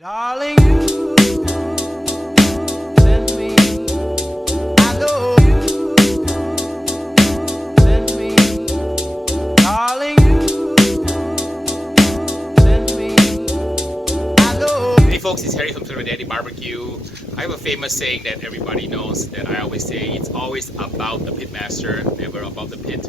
Darling, you send me, I know you send me, darling, you send me, I know. Hey folks, it's Harry from Cutthroat BBQ. I have a famous saying that everybody knows that I always say, it's always about the pitmaster, never about the pit.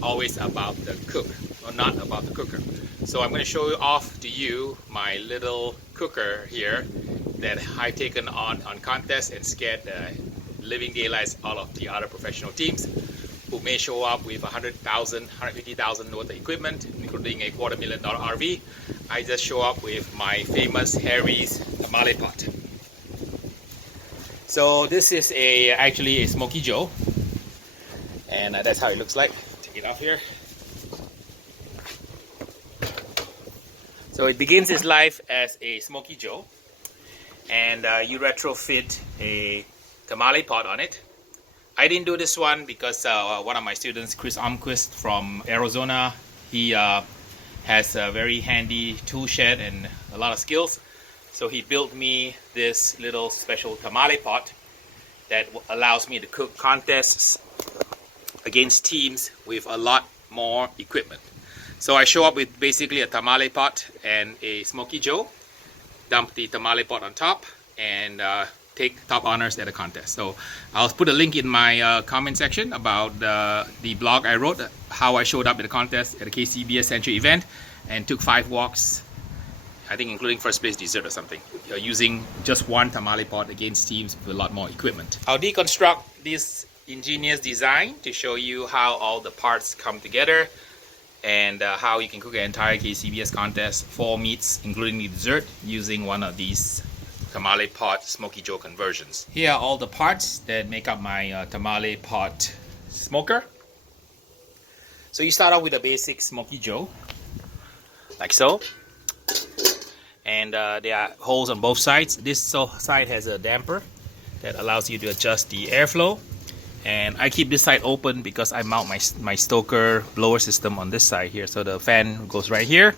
Always about the cook, or not about the cooker. So I'm going to show off to you my little cooker here that I've taken on contests and scared the living daylights out of the other professional teams who may show up with 100,000, 150,000 worth of equipment, including a $250,000 RV. I just show up with my famous Harry's Tamale pot. So this is actually a Smoky Joe, and that's how it looks like. Take it off here. So it begins its life as a Smoky Joe, and you retrofit a tamale pot on it. I didn't do this one because one of my students, Chris Almquist from Arizona, he has a very handy tool shed and a lot of skills. So he built me this little special tamale pot that allows me to cook contests against teams with a lot more equipment. So I show up with basically a tamale pot and a Smoky Joe, dump the tamale pot on top, and take top honors at a contest. So I'll put a link in my comment section about the blog I wrote, how I showed up at a contest at a KCBS Century event and took 5 walks, I think including first place dessert or something, using just one tamale pot against teams with a lot more equipment. I'll deconstruct this ingenious design to show you how all the parts come together and how you can cook an entire KCBS contest, 4 meats including the dessert, using one of these tamale pot Smoky Joe conversions. Here are all the parts that make up my tamale pot smoker. So you start off with a basic Smoky Joe, like so, and there are holes on both sides. This side has a damper that allows you to adjust the airflow. And I keep this side open because I mount my stoker blower system on this side here. So the fan goes right here.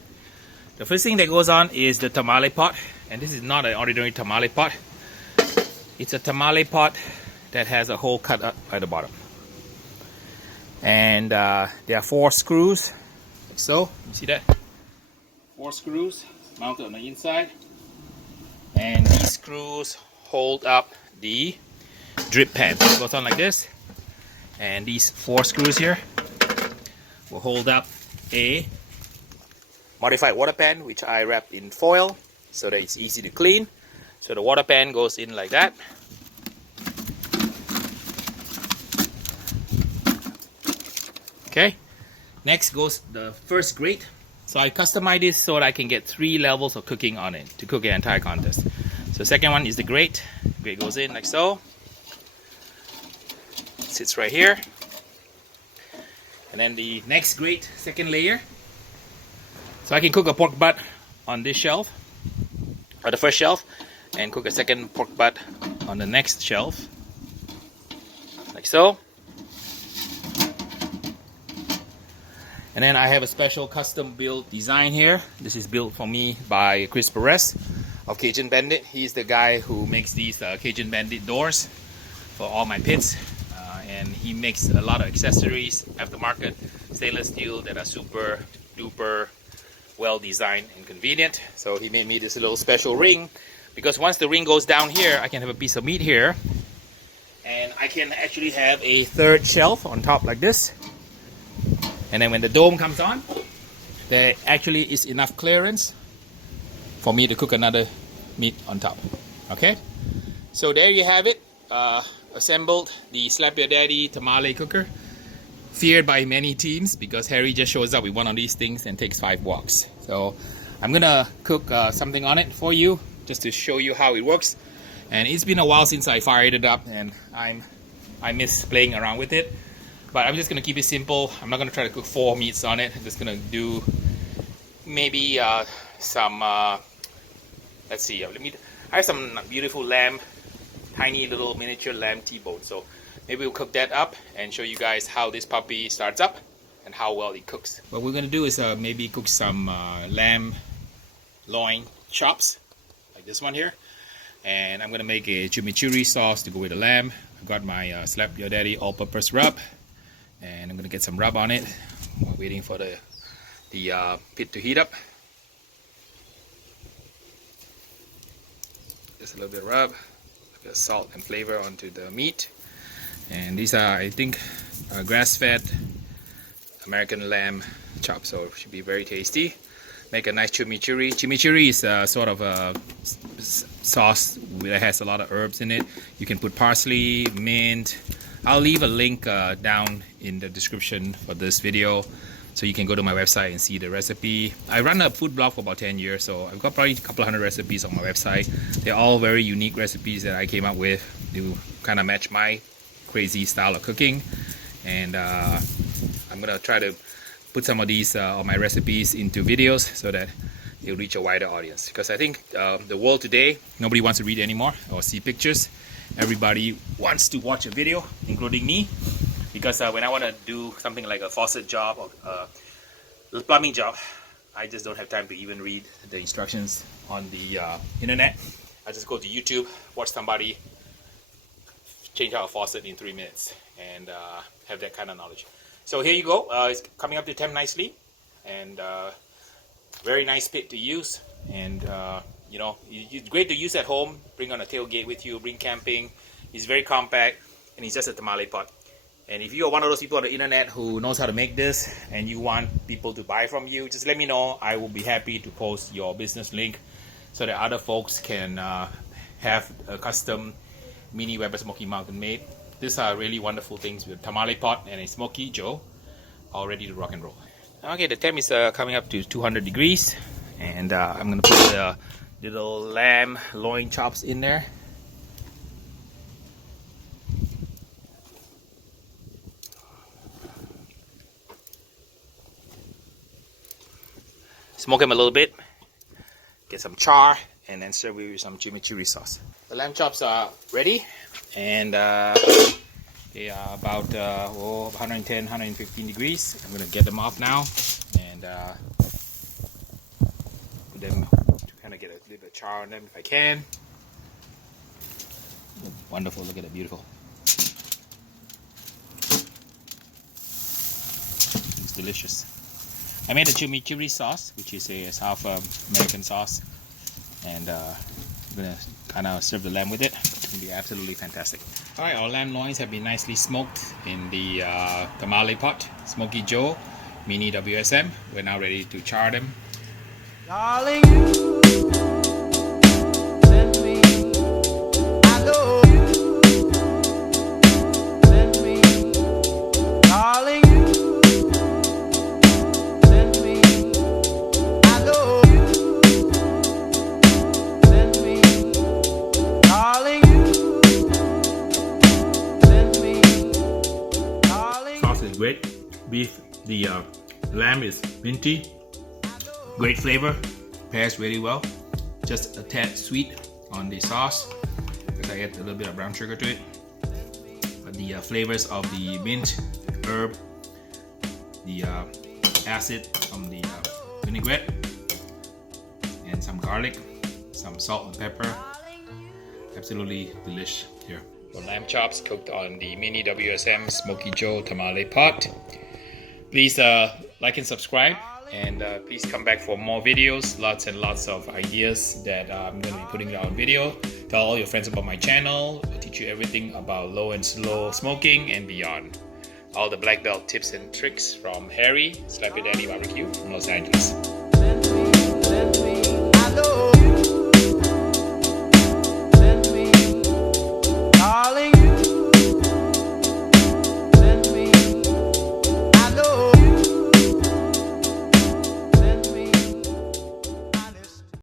The first thing that goes on is the tamale pot. And this is not an ordinary tamale pot. It's a tamale pot that has a hole cut up at the bottom. And there are 4 screws. Like so, you see that? 4 screws mounted on the inside. And these screws hold up the drip pan. So it goes on like this. And these 4 screws here will hold up a modified water pan, which I wrap in foil so that it's easy to clean. So the water pan goes in like that. Okay, next goes the first grate. So I customize this so that I can get 3 levels of cooking on it to cook an entire contest. So second one is the grate. The grate goes in like so. Sits right here. And then the next grate, second layer. So I can cook a pork butt on this shelf, or the first shelf, and cook a second pork butt on the next shelf, like so. And then I have a special custom built design here. This is built for me by Chris Perez of Cajun Bandit. He's the guy who makes these Cajun Bandit doors for all my pits. And he makes a lot of accessories, aftermarket stainless steel that are super duper well designed and convenient. So he made me this little special ring, because once the ring goes down here, I can have a piece of meat here, and I can actually have a 3rd shelf on top like this. And then when the dome comes on, there actually is enough clearance for me to cook another meat on top. Okay, so there you have it. Assembled the Slap Your Daddy tamale cooker, feared by many teams because Harry just shows up with one of these things and takes 5 walks. So I'm gonna cook something on it for you just to show you how it works. And it's been a while since I fired it up, and I miss playing around with it. But I'm just gonna keep it simple. I'm not gonna try to cook 4 meats on it. I'm just gonna do maybe some let's see, I have some beautiful lamb, tiny little miniature lamb T-bone. So maybe we'll cook that up and show you guys how this puppy starts up and how well it cooks. What we're gonna do is maybe cook some lamb loin chops, like like this one here. And I'm gonna make a chimichurri sauce to go with the lamb. I got my Slap Your Daddy all-purpose rub, and I'm gonna get some rub on it while waiting for the pit to heat up. Just a little bit of rub, a bit of salt and flavor onto the meat. And these are, I think, grass-fed American lamb chops, so it should be very tasty. Make a nice chimichurri. Chimichurri is a sort of a sauce that has a lot of herbs in it. You can put parsley, mint. I'll leave a link down in the description for this video, so you can go to my website and see the recipe. I run a food blog for about 10 years, so I've got probably a couple hundred recipes on my website. They're all very unique recipes that I came up with to kind of match my crazy style of cooking. And I'm gonna try to put some of these of my recipes into videos so that they'll reach a wider audience, because I think the world today, nobody wants to read anymore or see pictures. Everybody wants to watch a video, including me, because when I want to do something like a faucet job or a plumbing job, I just don't have time to even read the instructions on the internet. I just go to YouTube, watch somebody change out a faucet in 3 minutes, and have that kind of knowledge. So here you go. It's coming up to temp nicely, and very nice pit to use. And you know, it's great to use at home. Bring on a tailgate with you. Bring camping. It's very compact, and it's just a tamale pot. And if you are one of those people on the internet who knows how to make this, and you want people to buy from you, just let me know. I will be happy to post your business link so that other folks can have a custom mini Weber Smokey Mountain made. These are really wonderful things with tamale pot and a Smoky Joe, all ready to rock and roll. Okay, the temp is coming up to 200 degrees, and I'm gonna put the little lamb loin chops in there. Smoke them a little bit, get some char, and then serve it with some chimichurri sauce. The lamb chops are ready, and they are about 110, 115 degrees. I'm gonna get them off now, and put them to kind of get a little bit of char on them if I can. Wonderful, look at it, beautiful. It's delicious. I made a chimichurri sauce, which is a South American sauce, and I'm gonna kind of serve the lamb with it. It's gonna be absolutely fantastic. All right, our lamb loins have been nicely smoked in the tamale pot, Smoky Joe, mini WSM. We're now ready to char them. Darling, you send me, I know you send me, darling, you send me, I know you send me, darling, you send me, darling. Sauce is great. Beef, the lamb is minty. Great flavor, pairs really well. Just a tad sweet on the sauce because I add a little bit of brown sugar to it. But the flavors of the mint, herb, the acid from the vinaigrette, and some garlic, some salt and pepper. Absolutely delish here. For lamb chops cooked on the mini WSM Smoky Joe tamale pot. Please like and subscribe. And please come back for more videos, lots and lots of ideas that I'm going to be putting out on video. Tell all your friends about my channel. I'll teach you everything about low and slow smoking and beyond. All the black belt tips and tricks from Harry, Slap Your Daddy BBQ from Los Angeles. Send me,